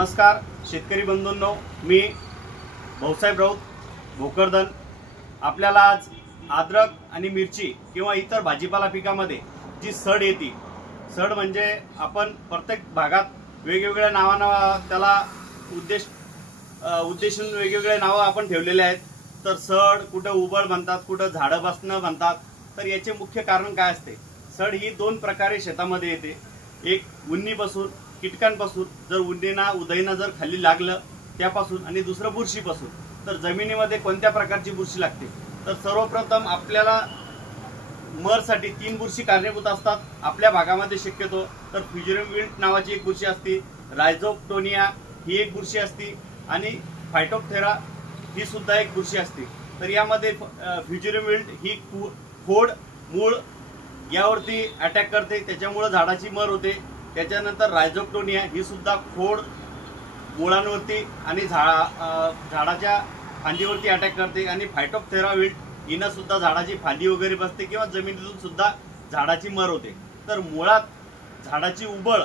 नमस्कार शेतकरी बंधूंनो, मी भाऊसाहेब राऊत भोकरदन। आपल्याला आज अद्रक आणि मिरची किंवा इतर भाजीपाला पिकामध्ये जी सड येते, सड म्हणजे आपण प्रत्येक भागात वेगवेगळ्या नावानं त्याला उद्देशून वेगवेगळे नावं आपण ठेवलेले आहेत। तर सड कुठं उबळ म्हणतात, कुठं झाडं बसणं म्हणतात। तर याचे मुख्य कारण काय असते? सड ही दोन प्रकारे शेतामध्ये येते। एक उन्नीपासून, कीटकांपासून, जर उदयना जर खाली लागलं त्यापासून, आणि दुसरं बुरशीपासून। तर जमिनीमध्ये कोणत्या प्रकारची बुरशी लागते? तर सर्वप्रथम आपल्याला मरसाठी 3 बुरशी कारणीभूत असतात आपल्या भागामध्ये शक्यतो। तर फ्युजेरियम विल्ट नावाची एक बुरशी असते, रायझोक्टोनिया ही एक बुरशी असते, आणि फायटोप्थेरा ही सुद्धा एक बुरशी असते। तर यामध्ये फ्युजेरियम विल्ट ही खोड, मूळ यावरती अटॅक करते, त्याच्यामुळे झाडाची मर होते। त्याच्यानंतर रायझोक्टोनिया ही सुद्धा खोड, मुळांवरती आणि झाडाच्या फांदीवरती अटॅक करते। आणि फायटोप्थेरा विल्ट हिनं सुद्धा झाडाची फांदी वगैरे बसते किंवा जमिनीतून सुद्धा झाडाची मर होते। तर मुळात झाडाची उबळ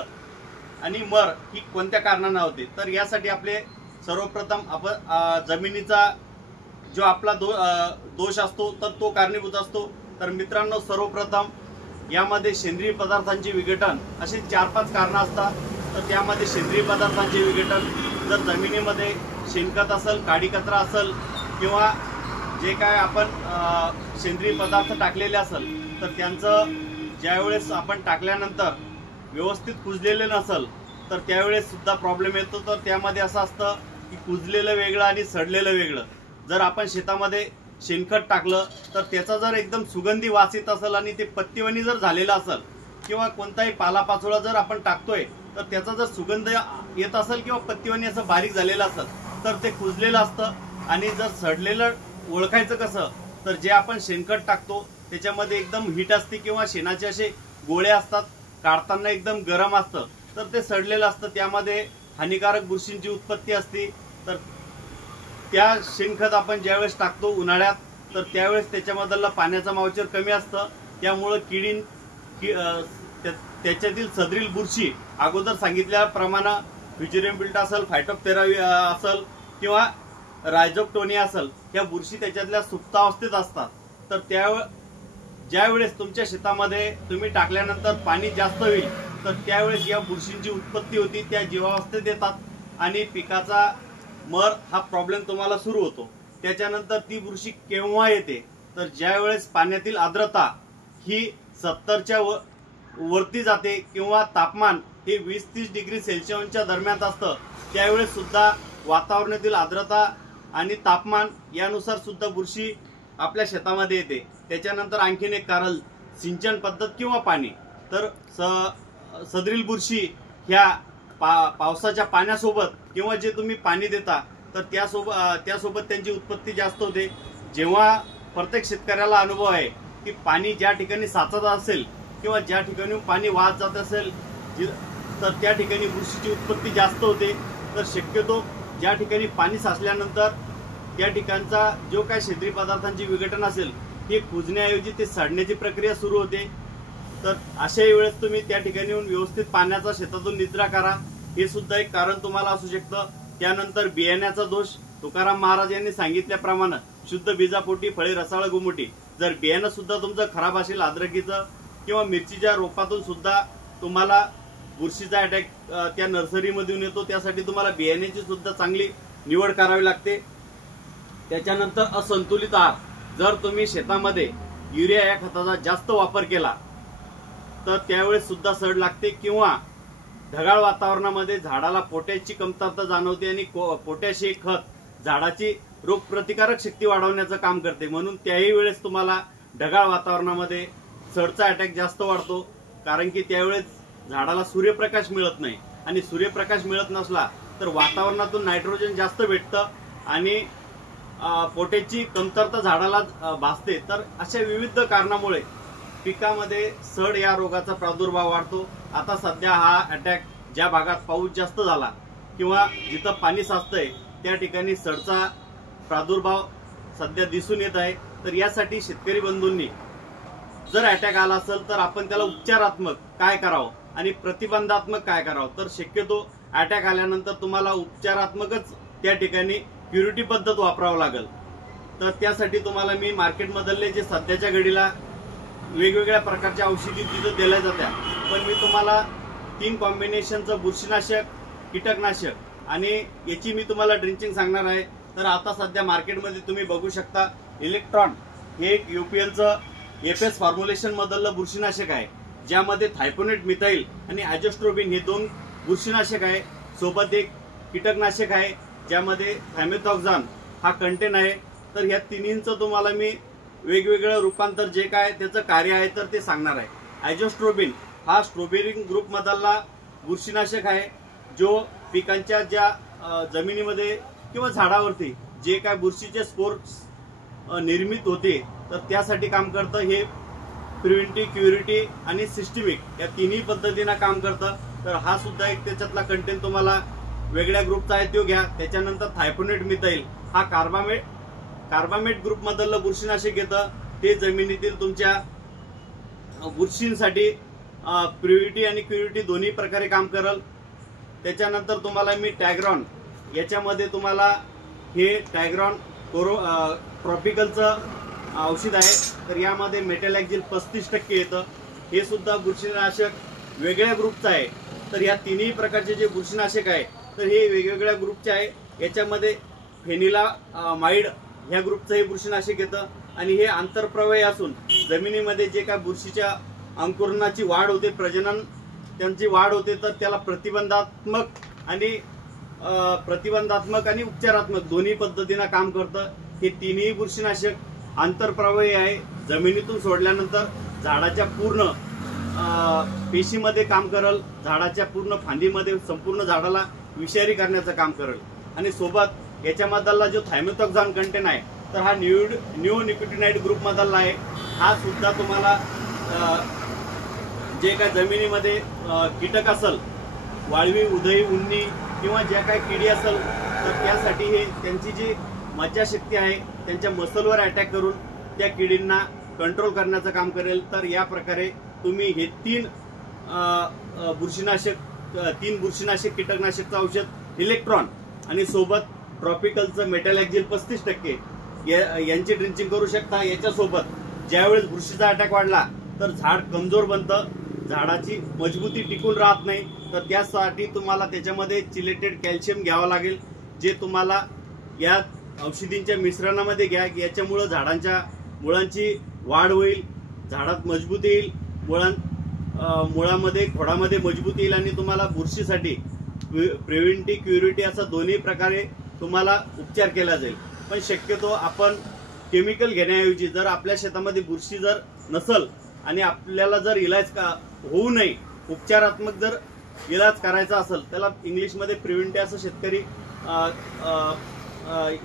आणि मर ही कोणत्या कारणाने होते? तर यासाठी आपले सर्वप्रथम आपण जमिनीचा जो आपला दोष असतो तर तो कारणीभूत असतो। तर मित्रांनो, सर्वप्रथम यामध्ये सेंद्रिय पदार्थांचे विघटन असे 4-5 कारणं असतात। तर त्यामध्ये सेंद्रिय पदार्थांचे विघटन, जर जमिनीमध्ये शेणखत असेल, काडी कचरा असेल, किंवा जे काय आपण सेंद्रिय पदार्थ टाकलेले असेल, तर त्यांचं ज्यावेळेस आपण टाकल्यानंतर व्यवस्थित कुजलेलं नसेल तर त्यावेळेस सुद्धा प्रॉब्लेम येतो। तर त्यामध्ये असं असतं की कुजलेलं वेगळं आणि सडलेलं वेगळं। जर आपण शेतामध्ये शेणखत टाकलं तर त्याचा जर एकदम सुगंधी वास येत असेल आणि ते पत्तीवणी जर झालेलं असेल, किंवा कोणताही पालापाचोळा जर आपण टाकतोय तर त्याचा जर सुगंध येत असेल किंवा पत्तीवणी असं बारीक झालेलं असेल तर ते कुजलेलं असतं। आणि जर सडलेलं ओळखायचं कसं? तर जे आपण शेणखत टाकतो त्याच्यामध्ये एकदम हीट असते किंवा शेणाचे असे गोळे असतात, काढताना एकदम गरम असतं, तर ते सडलेलं असतं, त्यामध्ये हानिकारक बुरशींची उत्पत्ती असते। तर त्या शेणखत आपण ज्यावेळेस टाकतो उन्हाळ्यात, तर त्यावेळेस त्याच्यामधलं पाण्याचं मॉइश्चर कमी असतं, त्यामुळं त्याच्यातील सदरील बुरशी अगोदर सांगितल्याप्रमाणे फ्युजेरियम विल्ट असेल, फायटोप्थेरा असेल किंवा रायझोक्टोनिया असेल, ह्या बुरशी त्याच्यातल्या सुप्तावस्थेत असतात। तर ज्यावेळेस तुमच्या शेतामध्ये तुम्ही टाकल्यानंतर पाणी जास्त होईल तर त्यावेळेस या बुरशींची उत्पत्ती होती, त्या जीवावस्थेत येतात आणि पिकाचा मर हा प्रॉब्लेम तुम्हाला सुरू होतो। त्याच्यानंतर ती बुरशी केव्हा येते? तर ज्यावेळेस पाण्यातील आर्द्रता ही 70च्या वरती जाते किंवा तापमान हे 20-30 डिग्री सेल्सिअसच्या दरम्यान असतं, त्यावेळेस सुद्धा वातावरणातील आर्द्रता आणि तापमान यानुसार सुद्धा बुरशी आपल्या शेतामध्ये येते। त्याच्यानंतर आणखीन एक कारण सिंचन पद्धत किंवा पाणी। तर सदरील बुरशी ह्या पावसाच्या पाण्यासोबत किंवा जे तुम्ही पाणी देता तर त्यासोबत त्यांची उत्पत्ती जास्त होते। जेव्हा प्रत्येक शेतकऱ्याला अनुभव आहे की पाणी ज्या ठिकाणी साचत असेल किंवा ज्या ठिकाणी पाणी वाहत जात असेल तर त्या ठिकाणी बुरशीची उत्पत्ती जास्त होते। तर शक्यतो ज्या ठिकाणी पाणी साचल्यानंतर त्या ठिकाणचा जो काय सेंद्रिय पदार्थांचे विघटन असेल हे कुजण्याऐवजी ते सडण्याची प्रक्रिया सुरू होते। तर अशाही वेळेस तुम्ही त्या ठिकाणी येऊन व्यवस्थित पाण्याचा शेतातून निचरा करा, हे सुद्धा एक कारण तुम्हाला असू शकतं। त्यानंतर बियाण्याचा दोष, तुकाराम महाराज यांनी सांगितल्याप्रमाणे शुद्ध बीजापोटी फळे रसाळ गुमुटी। जर बियाणं सुद्धा तुमचं खराब असेल, अद्रकीचं किंवा मिरचीच्या रोपातून सुद्धा तुम्हाला बुरशीचा अटॅक त्या नर्सरीमधून येतो, त्यासाठी तुम्हाला बियाण्याची सुद्धा चांगली निवड करावी लागते। त्याच्यानंतर असंतुलित आहार, जर तुम्ही शेतामध्ये युरिया या खताचा जास्त वापर केला तर त्यावेळेस सुद्धा सड लागते, किंवा ढगाळ वातावरणामध्ये झाडाला पोटॅशची कमतरता जाणवते आणि पोटॅश हे खत झाडाची रोगप्रतिकारक शक्ती वाढवण्याचं काम करते। म्हणून त्याही वेळेस तुम्हाला ढगाळ वातावरणामध्ये सडचा अटॅक जास्त वाढतो, कारण की त्यावेळेस झाडाला सूर्यप्रकाश मिळत नाही, आणि सूर्यप्रकाश मिळत नसला तर वातावरणातून नायट्रोजन जास्त भेटतं आणि पोटॅशची कमतरता झाडाला भासते। तर अशा विविध कारणामुळे पिकामध्ये सड या रोगाचा प्रादुर्भाव वाढतो। आता सध्या हा अटॅक ज्या भागात पाऊस जास्त झाला किंवा जिथं पाणी साचतंय त्या ठिकाणी सडचा प्रादुर्भाव सध्या दिसून येत आहे। तर यासाठी शेतकरी बंधूंनी जर अटॅक आला असेल तर आपण त्याला उपचारात्मक काय करावं आणि प्रतिबंधात्मक काय करावं, तर शक्यतो अटॅक आल्यानंतर तुम्हाला उपचारात्मकच त्या ठिकाणी क्युरिटी पद्धत वापरावं लागेल। तर त्यासाठी तुम्हाला मी मार्केटमधले जे सध्याच्या घडीला वेगवेगळ्या प्रकारच्या औषधी तिथं दिल्या जात्या, पण मी तुम्हाला 3 कॉम्बिनेशनचं बुरशीनाशक, कीटकनाशक आणि याची मी तुम्हाला ड्रिंचिंग सांगणार आहे। तर आता सध्या मार्केटमध्ये तुम्ही बघू शकता इलेक्ट्रॉन हे एक यूपीएलचं एफएस फॉर्म्युलेशन मधलं बुरशीनाशक आहे, ज्यामध्ये थायपोनेट मिथाइल आणि ॲजोस्ट्रोबिन हे 2 बुरशीनाशक आहे। सोबत एक कीटकनाशक आहे ज्यामध्ये थायमेथॉक्झान हा कंटेन आहे। तर ह्या तिन्हींचं तुम्हाला मी वेगवेगळं रूपांतर जे काय त्याचं कार्य आहे तर ते सांगणार आहे। ॲजोस्ट्रोबिन हा स्ट्रॉबेरी ग्रुप मधला बुरशीनाशक आहे, जो पिकांच्या ज्या जमिनीमध्ये किंवा झाडावरती जे काय बुरशीचे स्पोर्स निर्मित होते तर त्यासाठी काम करतं। हे प्रिव्हेंटिव्ह, क्युरिटी आणि सिस्टमिक या तिन्ही पद्धतीने काम करतं। तर हा सुद्धा एक त्याच्यातला कंटेंट तुम्हाला वेगळ्या ग्रुपचा आहे तो घ्या। त्याच्यानंतर थायपोनेट मिथाइल हा कार्बामेट ग्रुप मधलं बुरशीनाशक येतं, ते जमिनीतील तुमच्या बुरशींसाठी प्रिव्हिटी आणि क्युरिटी दोन्ही प्रकारे काम करेल। त्याच्यानंतर तुम्हाला मी टॅग्रॉन याच्यामध्ये तुम्हाला हे टॅग्रॉन ट्रॉपिकलचं औषध आहे। तर यामध्ये मेटॅलॅक्झिल 35% येतं। हे सुद्धा बुरशीनाशक वेगळ्या ग्रुपचं आहे। तर या तिन्ही प्रकारचे जे बुरशीनाशक आहे तर हे वेगवेगळ्या ग्रुपचे आहे। याच्यामध्ये फेनिलामाइड ह्या ग्रुपचं हे बुरशीनाशक येतं आणि हे आंतरप्रवाही असून जमिनीमध्ये जे काय बुरशीच्या अंकुरणाची वाढ होते, प्रजनन त्यांची वाढ होते, तर त्याला प्रतिबंधात्मक आणि उपचारात्मक दोन्ही पद्धतीने काम करतं। हे तिन्ही बुरशीनाशक आंतरप्रवाही आहे, जमिनीतून सोडल्यानंतर झाडाच्या पूर्ण पेशीमध्ये काम करेल, झाडाच्या पूर्ण फांदीमध्ये संपूर्ण झाडाला विषारी करण्याचं काम करेल। आणि सोबत याच्यामधला जो थायमेथॉक्झान कंटेन आहे तर हा निओनिकोटिनाइड ग्रुप मधला आहे। हा सुद्धा तुम्हाला जे काय जमिनीमध्ये कीटक असेल, वाळवी, उधई, उन्नी किंवा ज्या काय किडी असेल तर त्यासाठी हे त्यांची जी मज्जाशक्ती आहे त्यांच्या मसलवर अटॅक करून त्या किडींना कंट्रोल करण्याचं काम करेल। तर या प्रकारे तुम्ही हे 3 बुरशीनाशक कीटकनाशकचं औषध इलेक्ट्रॉन आणि सोबत ट्रॉपिकलचं मेटॅलॅक्झिल 35% यांची ड्रिंचिंग करू शकता। याच्यासोबत ज्यावेळेस बुरशीचा अटॅक वाढला तर झाड कमजोर बनतं, झाडाची मजबूती टिकून राहत नाही। तर त्यासाठी तुम्हाला त्याच्यामध्ये चिलेटेड कॅल्शियम घ्यावं लागेल, जे तुम्हाला या औषधींच्या मिश्रणामध्ये घ्या। याच्यामुळे झाडांच्या मुळांची वाढ होईल, झाडात मजबूती येईल, मुळामध्ये खोडामध्ये मजबूती येईल आणि तुम्हाला बुरशीसाठी प्रिव्हेंटिव्ह, क्युरिटी असं दोन्ही प्रकारे तुम्हाला उपचार केला जाईल। पण शक्यतो आपण केमिकल घेण्याऐवजी जर आपल्या शेतामध्ये बुरशी जर नसल आणि आपल्याला जर इलाज होऊ नये, उपचारात्मक जर इलाज करायचा असेल, त्याला इंग्लिशमध्ये प्रिव्हेंटिव्ह असं शेतकरी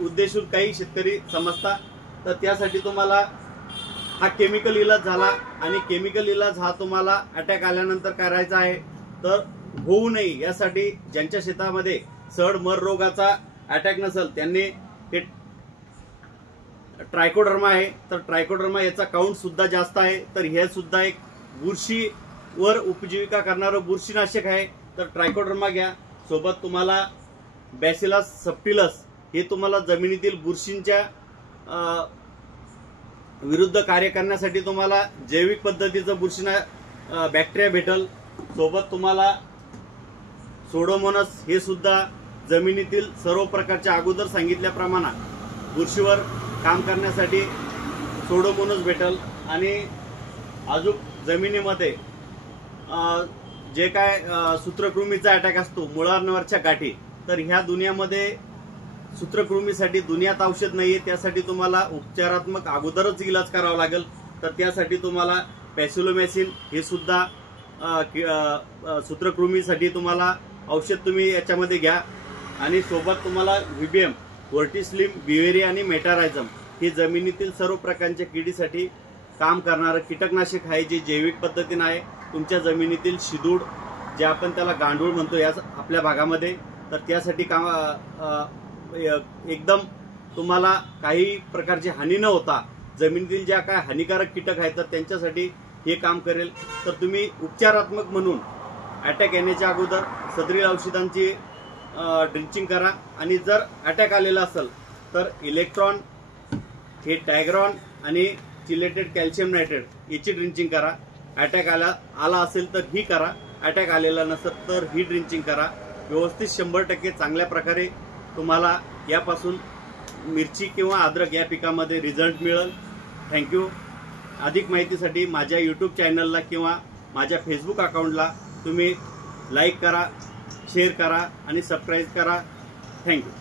उद्देशून काही शेतकरी समजता। तर त्यासाठी तुम्हाला हा केमिकल इलाज झाला आणि केमिकल इलाज हा तुम्हाला अटॅक आल्यानंतर करायचा आहे। तर होऊ नये यासाठी ज्यांच्या शेतामध्ये सड मर रोगाचा अटॅक नसेल त्यांनी हे ट्रायकोडर्मा आहे, तर ट्रायकोडर्मा याचा काउंट सुद्धा जास्त आहे। तर हे सुद्धा एक बुरशीवर उपजीविका करणारं बुरशीनाशक आहे। तर ट्रायकोडर्मा घ्या। सोबत तुम्हाला बॅसिलस सबटिलस हे तुम्हाला जमिनीतील बुरशींच्या विरुद्ध कार्य करण्यासाठी तुम्हाला जैविक पद्धतीचं बॅक्टेरिया भेटल। सोबत तुम्हाला सोडोमोनस हे सुद्धा जमिनीतील सर्व प्रकारच्या अगोदर सांगितल्याप्रमाणे बुरशीवर काम करण्यासाठी सोडोमोनस भेटल। आणि अजून जमिनीमध्ये जे काय सूत्रकृमीचा अटॅक असतो, मुळांवरच्या गाठी, तर ह्या दुनियामध्ये सूत्रकृमीसाठी दुनियात औषध नाहीये। त्यासाठी तुम्हाला उपचारात्मक अगोदरच इलाज करावा लागेल। तर त्यासाठी तुम्हाला पॅसिलोमॅसिन हे सुद्धा सूत्रकृमीसाठी तुम्हाला औषध तुम्ही याच्यामध्ये घ्या। आणि सोबत तुम्हाला व्हीबीएम, व्हर्टिस्लिम, बिवेरिया आणि मेटारायझम हे जमिनीतील सर्व प्रकारच्या किडीसाठी काम करणारं कीटकनाशक आहे, जे जैविक पद्धतीने आहे। तुमच्या जमिनीतील शिदूड, जे आपण त्याला गांडूळ म्हणतो या आपल्या भागामध्ये, तर त्यासाठी काम एकदम तुम्हाला काही प्रकारची हानी न होता जमिनीतील ज्या काय हानिकारक कीटक आहेत तर त्यांच्यासाठी हे काम करेल। तर तुम्ही उपचारात्मक म्हणून अटॅक येण्याच्या अगोदर सदरील औषधांची ड्रिंचिंग करा। आणि जर अटॅक आलेला असेल तर इलेक्ट्रॉन, हे टॅग्रॉन आणि चिलेटेड कॅल्शियम नायट्रेट याची ड्रिंचिंग करा। अटॅक आला असेल तर ही करा, अटॅक आलेला नसेल तर ही ड्रिंचिंग करा। व्यवस्थित 100% चांगल्या प्रकारे तुम्हाला यापासून मिरची किंवा अद्रक या पिकामध्ये रिझल्ट मिळेल। थँक्यू। अधिक माहितीसाठी माझ्या यूट्यूब चॅनलला किंवा माझ्या फेसबुक अकाउंटला तुम्ही लाईक करा, शेअर करा आणि सबस्क्राईब करा। थँक्यू।